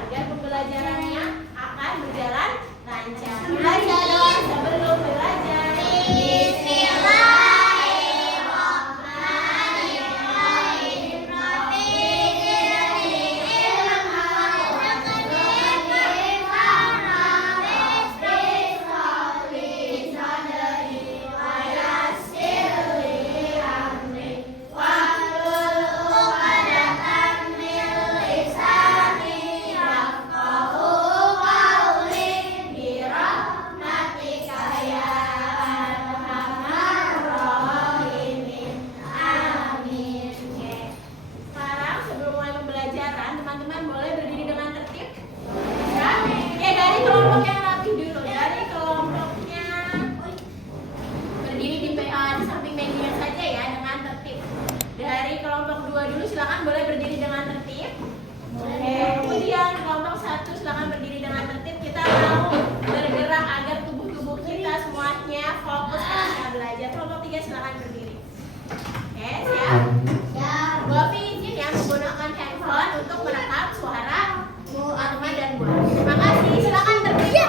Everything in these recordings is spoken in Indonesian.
agar pembelajarannya akan berjalan lancar. Belajar dong sebelum belajar. Teman-teman boleh berdiri dengan tertib. Ya, dari kelompok yang rapi dulu. Dari kelompoknya berdiri di samping meja saja ya dengan tertib. Dari kelompok 2 dulu silakan boleh berdiri dengan tertib. Kemudian kelompok 1 silakan berdiri dengan tertib. Kita mau bergerak agar tubuh kita semuanya fokus ketika belajar. Kelompok 3 silakan berdiri. Siap? Bu Afi izin ya menggunakan handphone untuk merekam suara teman dan Bu Afi. Terima kasih. Silakan tertib.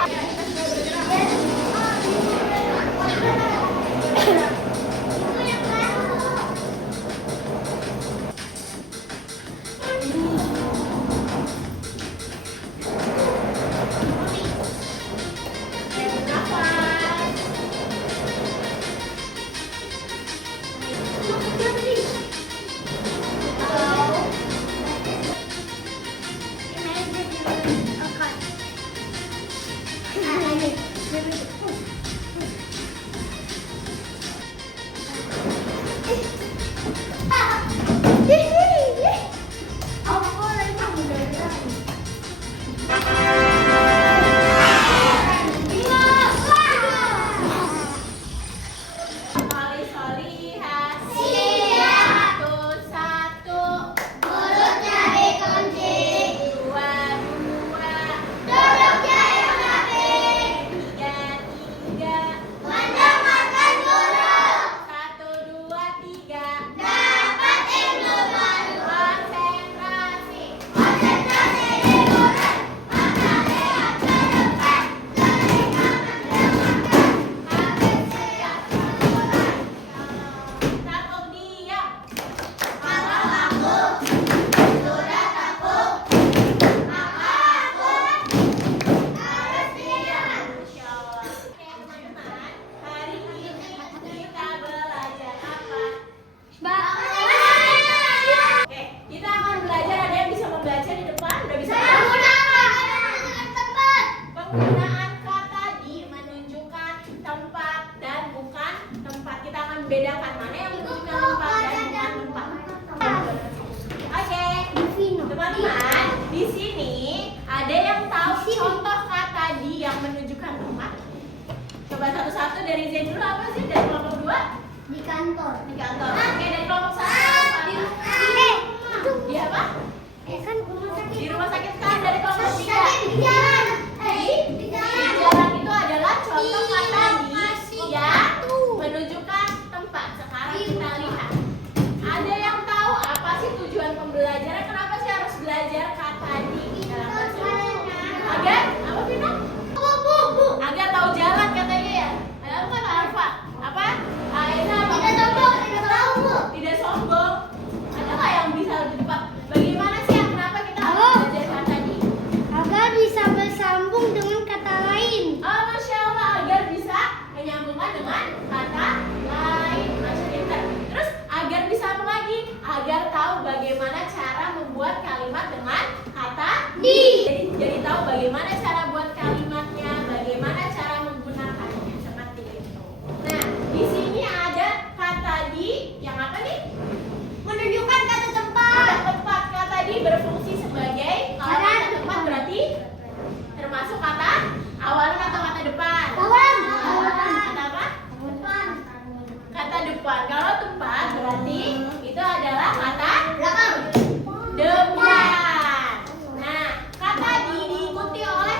Penggunaan kata di menunjukkan tempat dan bukan tempat. Kita akan bedakan mana yang menunjukkan tempat dan bukan tempat. Oke, teman-teman, di sini ada yang tahu contoh kata di yang menunjukkan tempat? Coba satu-satu dari Zen dulu. Apa sih dari kelompok 2? Di kantor. Di kantor. Oke, dari kelompok 1 di apa? Kan rumah sakit. Di rumah sakit kan. Dari kelompok 3 Di jalan. di jalan itu adalah contoh kata di yang menunjukkan tempat. Sekarang kita lihat. Ada yang tahu apa sih tujuan pembelajaran? Kenapa sih harus belajar kata di dalam bahasa? Agar apa Vina? Agar tahu jalan katanya ya. Ada apa Alfa? Apa? Aina apa? Tidak sombong. Ada nggak yang bisa lebih cepat? Bagaimana sih yang kenapa kita harus belajar kata di? Agar bisa bersambung dengan kata lain. Oh, Masya Allah, agar bisa menyambungkan dengan kata lain. Masya Allah. Terus agar bisa apa lagi? Agar tahu bagaimana cara membuat kalimat dengan kata Di. Jadi tahu bagaimana cara buat kalimatnya, bagaimana cara menggunakannya seperti itu. Nah, di sini ada kata di yang apa nih? Menunjukkan kata tempat. Kata tempat. Kata di berfungsi sebagai kalau kata tempat berarti termasuk kata awalan atau kata depan? Awalan. Kata apa? Kata depan. Kalau tempat berarti itu adalah kata Belakang. depan. Nah, kata di diikuti oleh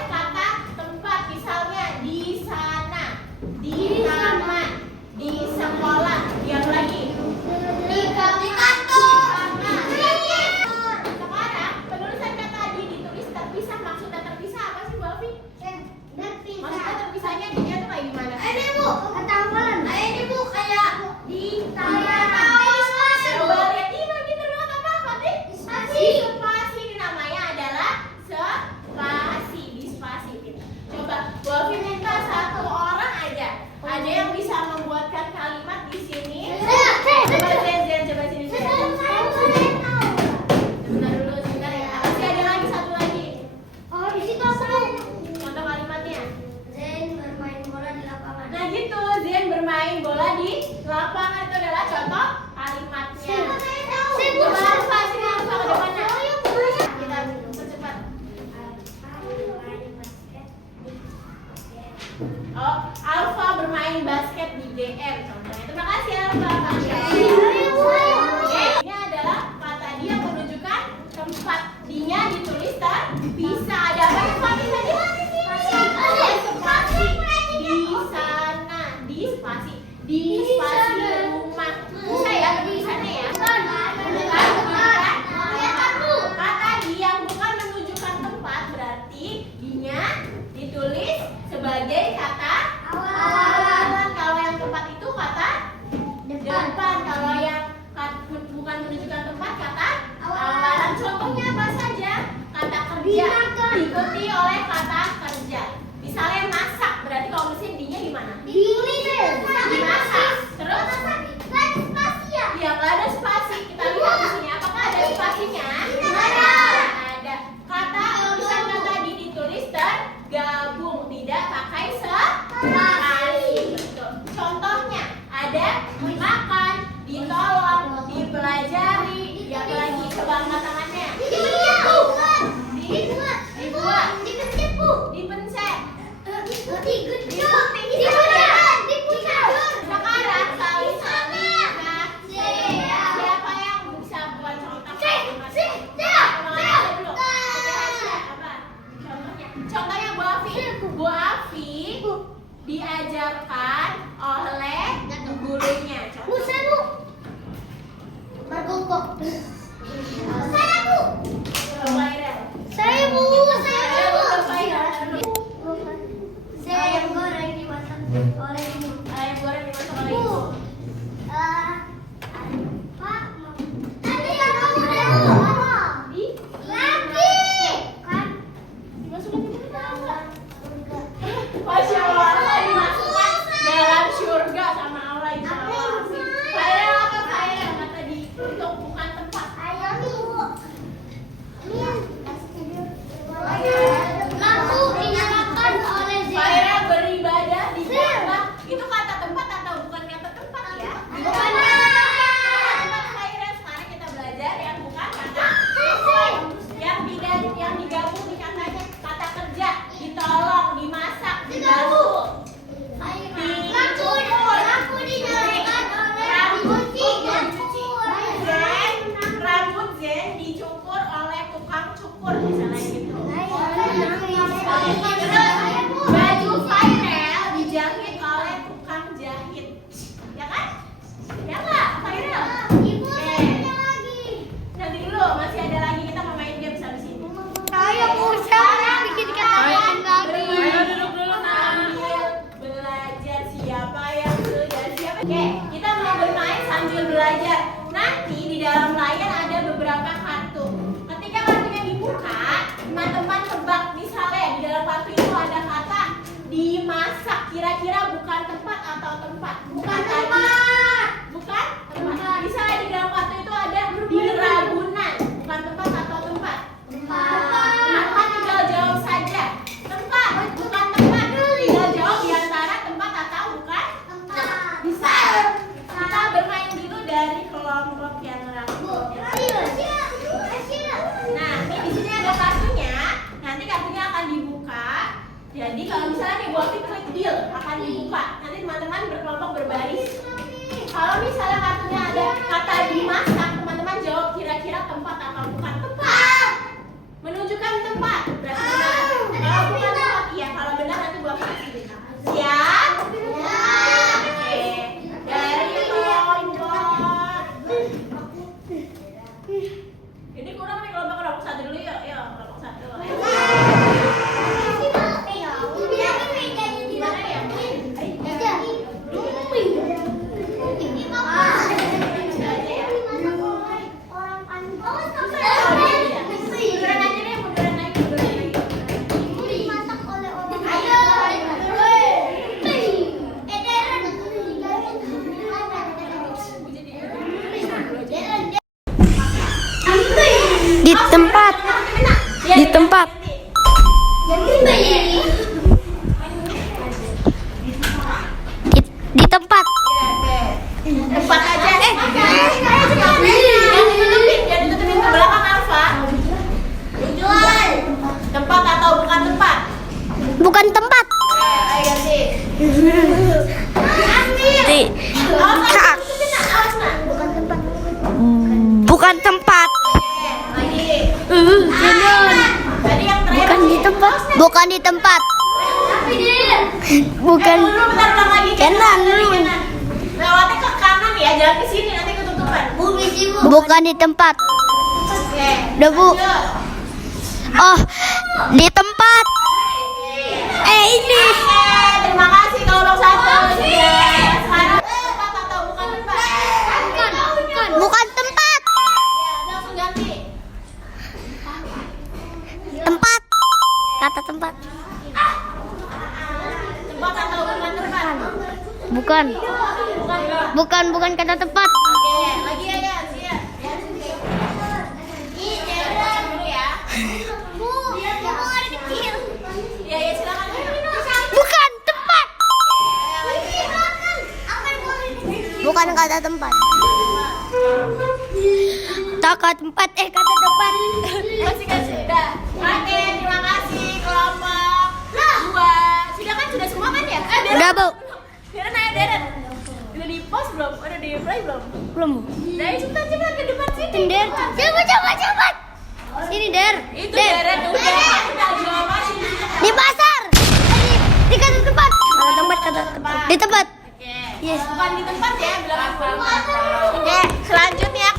Oh, Alfa bermain basket di GM contohnya. Terima kasih Alfa. Oke, ini adalah kata di yang menunjukkan tempat. D-nya ditulis terpisah. Ada apa yang tadi? Ada spasi. Di sana, di spasi. Di spasi rumah. Bisa ya tulisannya ya. Kata di yang bukan menunjukkan tempat berarti D-nya ditulis sebagai kata awalan. Kalau yang tempat itu kata depan. Kalau yang bukan menunjukkan tempat kata awalan. Contohnya apa saja? Kata kerja diikuti oleh kata kerja. Misalnya masak, berarti kalau mesin D-nya di mana? Dimasak. Terus? Ya, nggak ada spasi. Kita lihat di sini. Apakah ada spasinya? Ada. Kata tulisan kata di ditulis tergabung, tidak pakai spasi. Betul. Contohnya ada dimakan, ditolong, dipelajari. Ya, apa lagi? Coba angkat tangannya. Dibuat, dipencet. Sekarang kali siapa yang bisa buat contoh? Contohnya Bu Afi. Bu Afi diajarkan oleh gurunya. Ayam goreng dimasak oleh ibu. Ayam goreng dimasak oleh ibu. Pak, tadi yang kamu udah ngomong. Lagi. Kan Dimasukin ke dalam. Masya Allah, dimasukkan dalam surga sama Allah insya Allah. Fairel apa Fairel? Kata di untuk bukan tempat. ayam ibu. Lampu dinyalakan oleh Fairel beribadah di Ka'bah. Itu kata tempat atau bukan kata tempat ya? Bukan Tempat Fairel. Sekarang kita belajar yang bukan kata yang digabung di katanya. Kata kerja, ditolong, dimasak, dibantu. Lampu dinyalakan oleh Rambut Zen dicukur oleh tukang cukur misalnya gitu. Baju Fairel dijahit oleh tukang jahit. Ya kan? Ya nggak Fairel? Nanti dulu masih ada lagi, kita mau main game habis ini. Duduk dulu sambil belajar siapa yang sudah siap. Oke, kita mau bermain sambil belajar. Nanti di dalam layar ada beberapa kartu. Ketika kartunya dibuka, teman-teman tebak. Misalnya di dalam kartu itu ada kata dimasak. Kira-kira bukan tempat atau tempat? Bukan tempat. Bukan tempat. Misalnya di dalam kartu itu ada di Ragunan. Bukan tempat atau tempat? Tempat, tinggal jawab saja. Tempat, bukan tempat. Tinggal jawab di antara tempat atau bukan. Bisa. Kita bermain dulu dari kelompok yang rambut. Nah, ini di sini ada kartunya. Nanti kartunya akan dibuka. Jadi kalau misalnya nih buat klik deal akan dibuka. Nanti teman-teman berkelompok berbaris. Kalau misalnya kartunya ada kata dimasak, teman-teman jawab kira-kira tempat atau bukan tempat. Menunjukkan tempat. Berarti benar. Kalau bukan tempat, iya. Kalau benar nanti buat kasih. Siap? Oke. Dari kelompok. Ini kurang nih kelompok satu dulu yuk. Yuk, kelompok satu. Gimana ya? Di tempat. Di tempat. Di tempat. Tempat aja. Jangan ditutupin ke belakang Alfa. Tempat atau bukan tempat? Bukan tempat. Ayo ganti. Bukan di tempat. Bukan. Dulu bentar lagi Kanan. Lewatnya ke kanan ya, jangan ke sini nanti ketutupan. Bukan di tempat. Oke. Udah, Bu. lanjut. Oh, di tempat. Ini. Oke, terima kasih kelompok 1. Sekarang tempat atau bukan tempat? Bukan tempat. Ya, langsung ganti. Tempat. Kata tempat. Tempat atau bukan tempat? Bukan. Bukan. Bukan kata tempat. Oke, lagi ya, ya, siap. Dulu ya. Iya, ya, silakan. Bukan tempat. Bukan kata tempat. Kata tempat. Kata tempat. Kasih. Udah. Oke, terima kasih kelompok 2. Sudah kan? Sudah semua kan ya? Deren. Udah, Bu. Deren, ayo Deren. Udah di post belum? Udah di play belum? Belum. Udah, cepat ke depan sini. Der. Cepat. Sini, Der. Itu Deren udah jawab sini. Di pasar. Di kata tempat. Kata tempat. Di tempat. Oke. Yes. Bukan di tempat ya, bilang Oke, selanjutnya.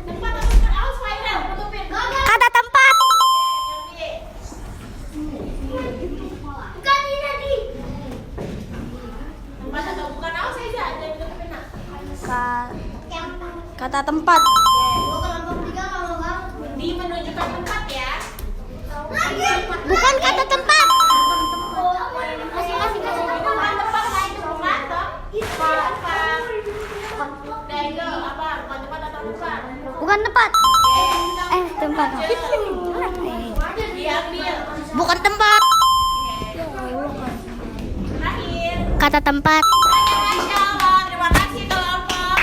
Tempat atau bukan? Awas viral, tutupin. Kata tempat. Oke, ganti. Tempat atau bukan? Awas aja, jangan tutupin nak. Kata tempat. Di menunjukkan tempat ya. Bukan kata tempat. Bukan tempat lah itu bukan toh? Bukan. Udah itu apa? Bukan tempat atau bukan? Bukan tempat. Tempat. Diambil. Bukan tempat. Terakhir. Kata tempat. Masya Allah, terima kasih kelompok.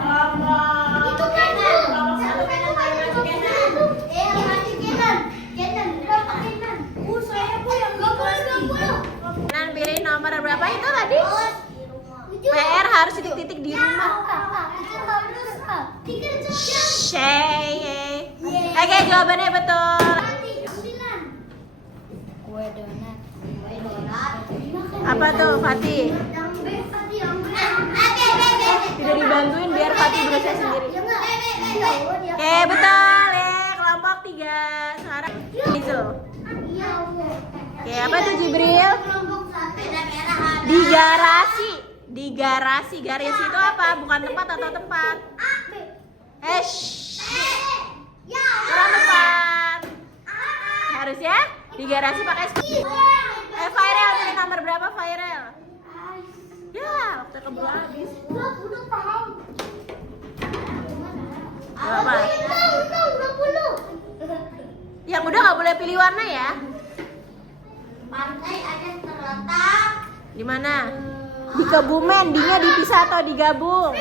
Kelompok kanan. Kelompok 1 kanan, paling maju kanan. Kanan pilih nomor berapa itu tadi? PR harus titik-titik di rumah. Shey. Oke, jawabannya betul. Kue donat. Apa tuh, Fatih? Tidak dibantuin biar Fatih berusaha sendiri. Oke, betul ya. Kelompok 3. Sekarang itu. Oke, apa tuh Jibril? Di garasi. Di garasi. Garasi itu apa? Bukan tempat atau tempat? Kurang depan. Harus ya? Di garasi pakai viral. Pilih nomor berapa viral? Ya, waktu keburu habis. Berapa? Yang udah nggak boleh pilih warna ya? Pantai ada terletak. Di mana? Di Kebumen. D-nya dipisah atau digabung?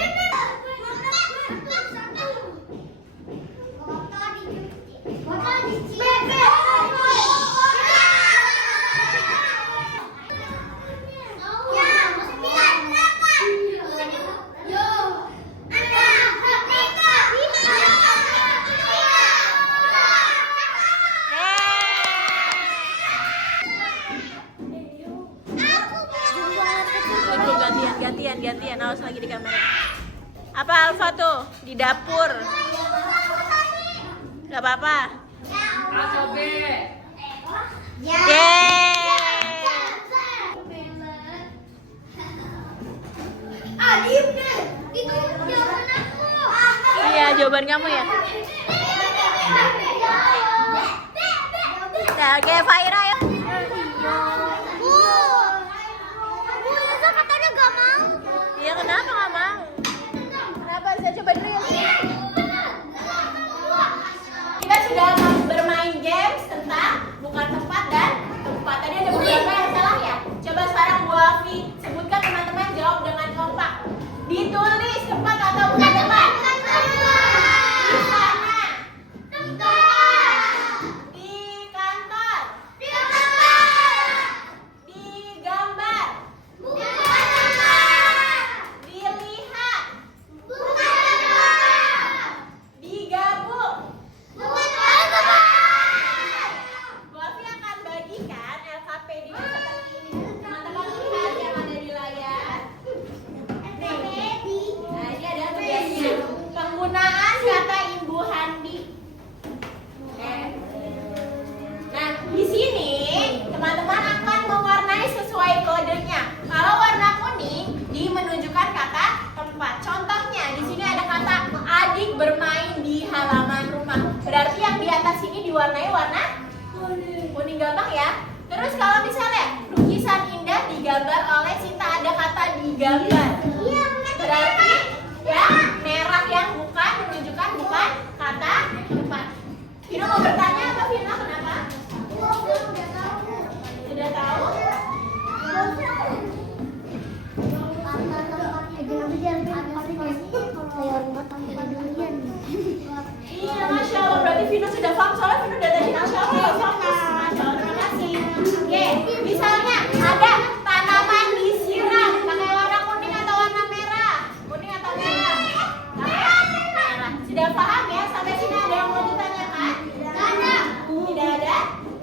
Gantian, awas lagi di kamera. Apa Alfa tuh? Di dapur. Gak apa-apa. Yeay. Iya, jawaban kamu ya. Nah, oke, Faira ya. Iya, kenapa nggak mau? Kenapa? Saya coba dulu ya. Kita sudah bermain games tentang bukan tempat dan tempat. Tadi ada beberapa yang salah ya. Coba sekarang Bu Afi sebutkan, teman-teman jawab dengan kompak. Ditulis tempat atau bukan tempat? Di sana. Di kantor. di atas ini diwarnai warna kuning gampang ya. Terus kalau misalnya lukisan indah digambar oleh Sinta, ada kata digambar. Berarti ya merah yang bukan menunjukkan bukan kata tempat. Vino mau bertanya apa Vino? Kenapa? Tidak tahu? Iya, Masya Allah. Berarti Vino sudah paham, soalnya Vino udah tadi Masya Allah. Terima kasih. Oke, misalnya ada tanaman disiram pakai warna kuning atau warna merah? Kuning atau merah? Merah. Sudah paham ya? Sampai sini ada yang mau ditanyakan? Tidak ada?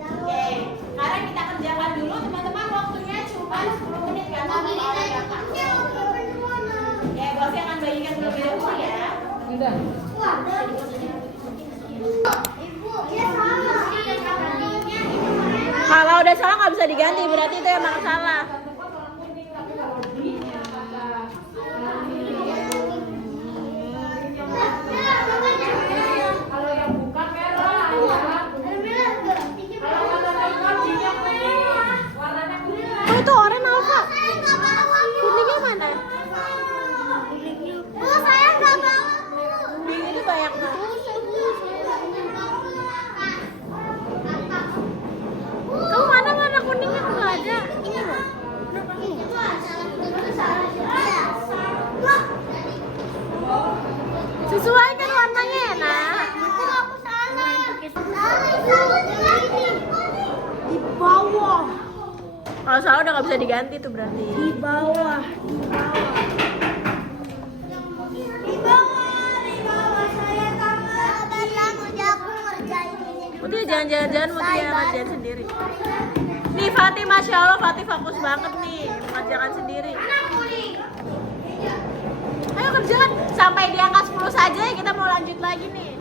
Oke, sekarang kita kerjakan dulu teman-teman. Waktunya cuma 10 menit kan? Ya, Bovi akan bagikan terlebih dahulu ya. Kalau udah salah nggak bisa diganti, berarti itu emang salah. Kalau yang bukan merah, oh itu oranye Alfa. Kuningnya mana? Kuning itu banyak banget. Kamu mana warna kuningnya nggak ada? Ini loh. Sesuaikan warnanya ya nak. Di bawah. Kalau salah udah nggak bisa diganti tuh berarti. Di bawah. Mutia jangan-jangan Mutia ngerjain sendiri. Nih Fatih, Masya Allah, Fatih fokus banget nih mengerjakan sendiri. Ayo kerjakan sampai di angka 10 saja ya, kita mau lanjut lagi nih.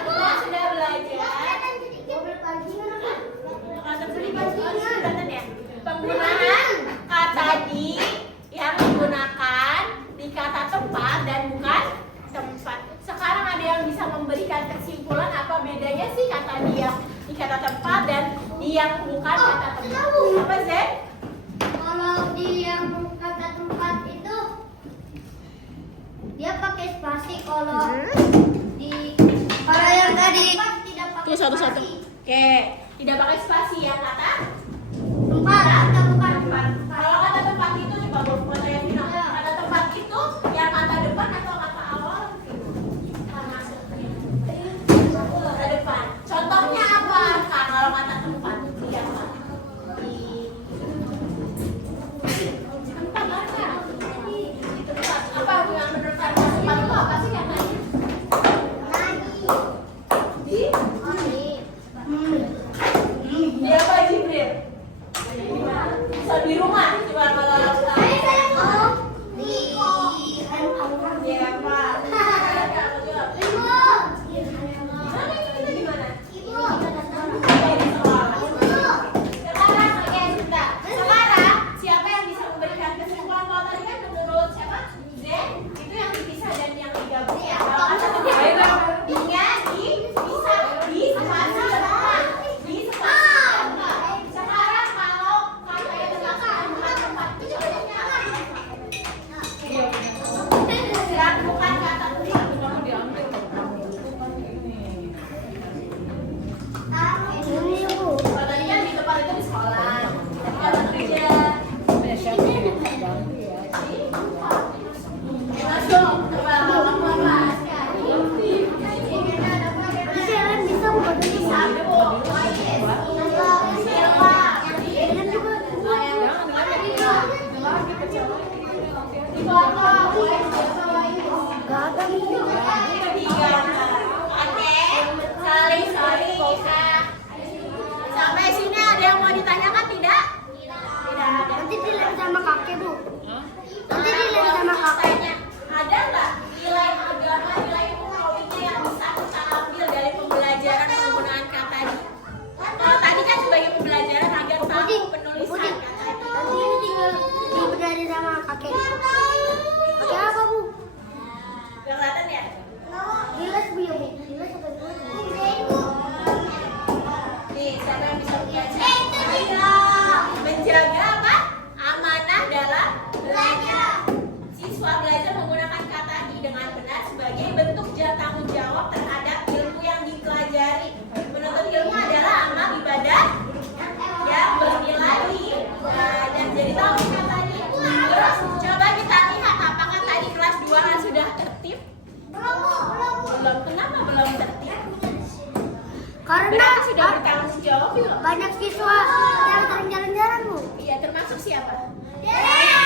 Kita sudah belajar penggunaan kata di yang digunakan di kata tempat dan bukan tempat. Sekarang ada yang bisa memberikan kesimpulan apa bedanya sih kata di yang di kata tempat dan di yang bukan kata tempat? Apa Zen? Kalau di yang kata tempat itu dia pakai spasi. Kalau yang tadi tidak pakai Tuh satu-satu. spasi. Oke, tidak pakai spasi ya kata Tempat atau bukan tempat. Kalau kata tempat itu coba buat saya Vino. Kata tempat itu yang kata depan atau kata awal? Kata depan. Contohnya apa? Kak, kalau kata tempat iya Kak. Di tempat mana? Di tempat. Apa yang menurut kata tempat itu apa sih katanya? Di? Di apa Jibril? Di mana? Nih, siapa yang bisa membaca? Menjaga apa? Amanah dalam belajar. Siswa belajar menggunakan kata I dengan benar sebagai bentuk tanggung jawab terhadap ilmu yang dipelajari. Menuntut ilmu adalah amal ibadah yang bernilai dan jadi tahu kita tadi. Terus coba kita lihat apakah tadi kelas 2 sudah tertib? Belum. Kenapa belum tertib? Karena Berarti sudah bertanggung jawab belum? banyak siswa yang sering jalan-jalan, Bu. Iya, termasuk siapa? Ya.